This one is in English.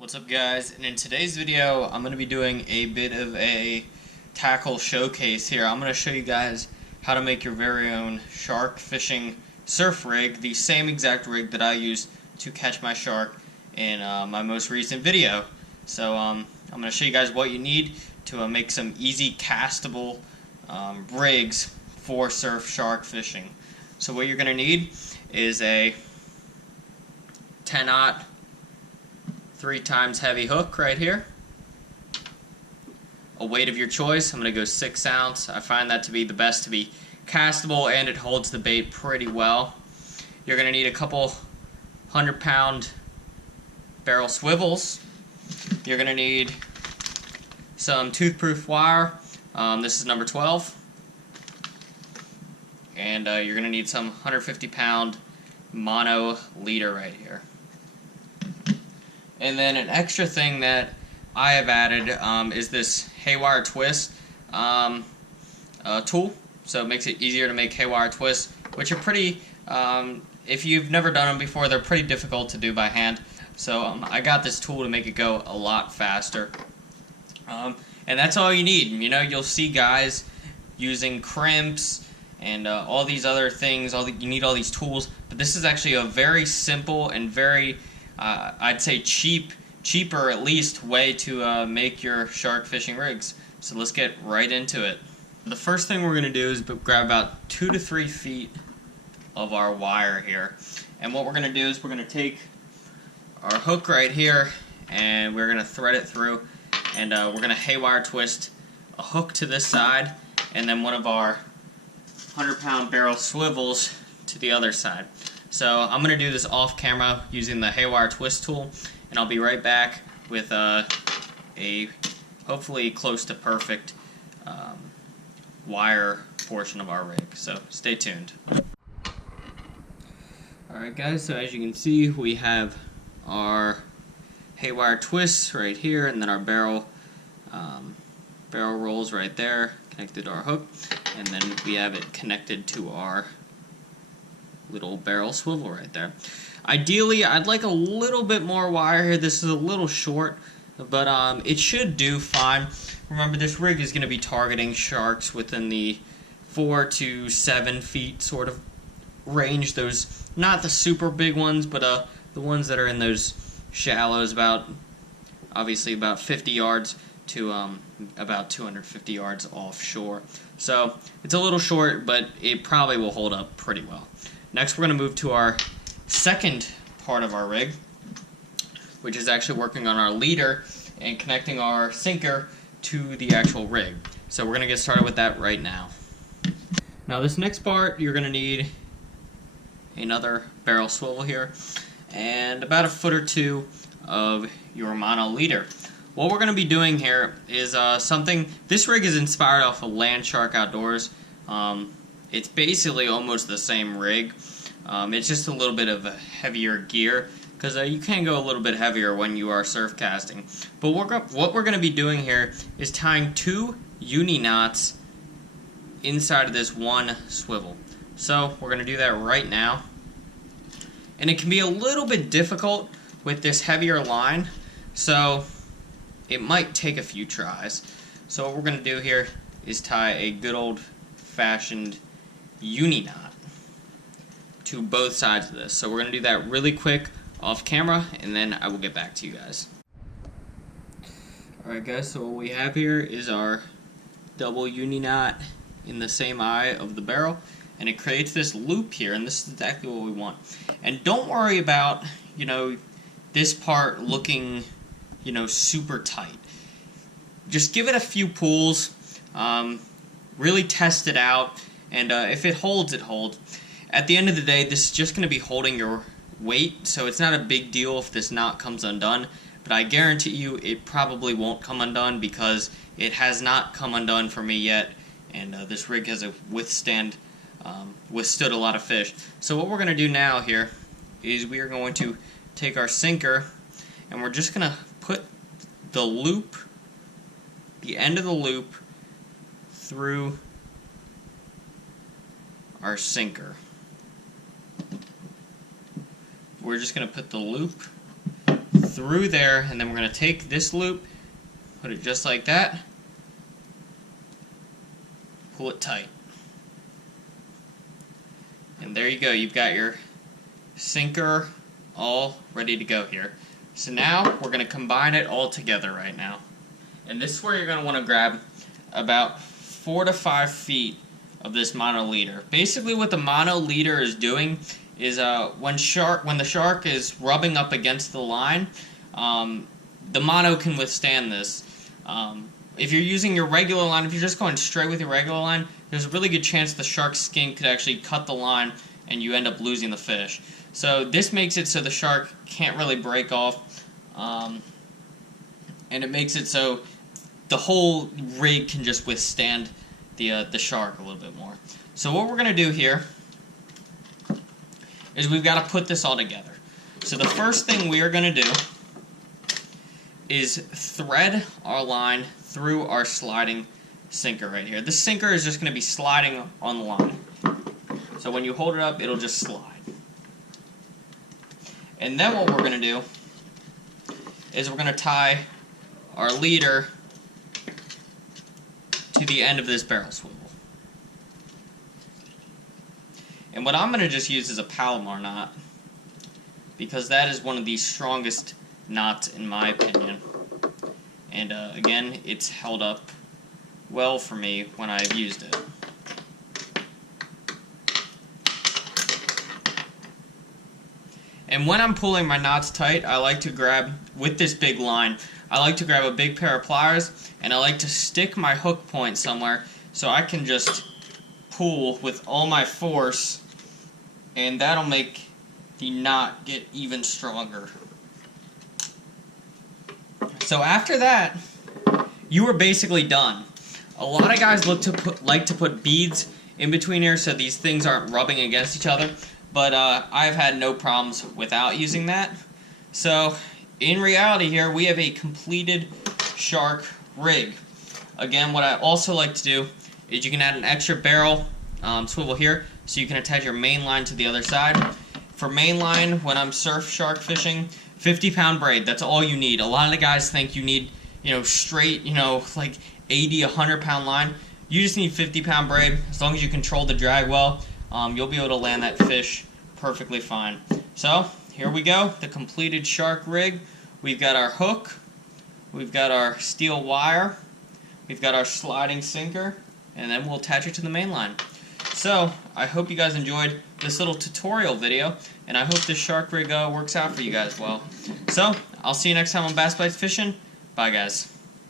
What's up, guys? And in today's video I'm going to be doing a bit of a tackle showcase here. I'm going to show you guys how to make your very own shark fishing surf rig, the same exact rig that I used to catch my shark in my most recent video. So I'm going to show you guys what you need to make some easy castable rigs for surf shark fishing. So what you're going to need is a 10-aught 3x heavy hook right here. A weight of your choice. I'm going to go 6 ounce. I find that to be the best to be castable, and it holds the bait pretty well. You're going to need a couple 100-pound barrel swivels. You're going to need some toothproof wire. This is number 12. And you're going to need some 150-pound mono leader right here. And then an extra thing that I have added is this haywire twist tool. So it makes it easier to make haywire twists, which are pretty, if you've never done them before, they're pretty difficult to do by hand. So I got this tool to make it go a lot faster. And that's all you need. You know, you'll see guys using crimps and all these other things. You need all these tools, but this is actually a very simple and very I'd say cheaper at least way to make your shark fishing rigs. So let's get right into it. The first thing we're going to do is grab about 2 to 3 feet of our wire here. And what we're going to do is we're going to take our hook right here and we're going to thread it through, and we're going to haywire twist a hook to this side and then one of our 100-pound barrel swivels to the other side. So I'm going to do this off camera using the haywire twist tool, and I'll be right back with a hopefully close to perfect wire portion of our rig. So stay tuned. Alright guys, so as you can see we have our haywire twists right here, and then our barrel rolls right there connected to our hook, and then we have it connected to our little barrel swivel right there. Ideally, I'd like a little bit more wire here. This is a little short, but it should do fine. Remember, this rig is going to be targeting sharks within the 4 to 7 feet sort of range. Those, not the super big ones, but the ones that are in those shallows, obviously about 50 yards to about 250 yards offshore. So it's a little short, but it probably will hold up pretty well. Next, we're going to move to our second part of our rig, which is actually working on our leader and connecting our sinker to the actual rig. So we're going to get started with that right now. Now this next part, you're going to need another barrel swivel here and about 1 foot or 2 of your mono leader. What we're going to be doing here is this rig is inspired off of Land Shark Outdoors. It's basically almost the same rig. It's just a little bit of a heavier gear, because you can go a little bit heavier when you are surf casting. But what we're going to be doing here is tying 2 uni knots inside of this one swivel. So we're going to do that right now. And it can be a little bit difficult with this heavier line, so it might take a few tries. So what we're going to do here is tie a good old-fashioned uni knot to both sides of this. So we're going to do that really quick off camera, and then I will get back to you guys. Alright guys, so what we have here is our double uni knot in the same eye of the barrel, and it creates this loop here, and this is exactly what we want. And don't worry about, this part looking, super tight. Just give it a few pulls, really test it out, and if it holds, it holds. At the end of the day, this is just going to be holding your weight, so it's not a big deal if this knot comes undone, but I guarantee you it probably won't come undone, because it has not come undone for me yet, and this rig has withstood a lot of fish. So what we're going to do now here is we are going to take our sinker, and we're just going to put the loop, the end of the loop, through our sinker. We're just going to put the loop through there, and then we're going to take this loop, put it just like that, pull it tight. And there you go, you've got your sinker all ready to go here. So now we're going to combine it all together right now. And this is where you're going to want to grab about 4 to 5 feet of this mono leader. Basically what the mono leader is doing is when the shark is rubbing up against the line, the mono can withstand this. If you're using your regular line, if you're just going straight with your regular line, there's a really good chance the shark's skin could actually cut the line and you end up losing the fish. So this makes it so the shark can't really break off, and it makes it so the whole rig can just withstand the shark a little bit more. So what we're going to do here is we've got to put this all together. So the first thing we are going to do is thread our line through our sliding sinker right here. This sinker is just going to be sliding on the line. So when you hold it up, it'll just slide. And then what we're going to do is we're going to tie our leader to the end of this barrel swivel. And what I'm going to just use is a Palomar knot, because that is one of the strongest knots in my opinion. And again, it's held up well for me when I've used it. And when I'm pulling my knots tight, I like to grab, with this big line, I like to grab a big pair of pliers, and I like to stick my hook point somewhere so I can just pull with all my force, and that'll make the knot get even stronger. So after that, you are basically done. A lot of guys like to put beads in between here so these things aren't rubbing against each other, but I've had no problems without using that. So in reality here, we have a completed shark rig. Again, what I also like to do is you can add an extra barrel swivel here so you can attach your main line to the other side. For main line, when I'm surf shark fishing, 50-pound braid, that's all you need. A lot of the guys think you need, straight, like 80, 100-pound line. You just need 50-pound braid. As long as you control the drag well, you'll be able to land that fish perfectly fine. So here we go, the completed shark rig. We've got our hook, we've got our steel wire, we've got our sliding sinker, and then we'll attach it to the main line. So I hope you guys enjoyed this little tutorial video, and I hope this shark rig works out for you guys well. So I'll see you next time on Bass Bites Fishing. Bye guys.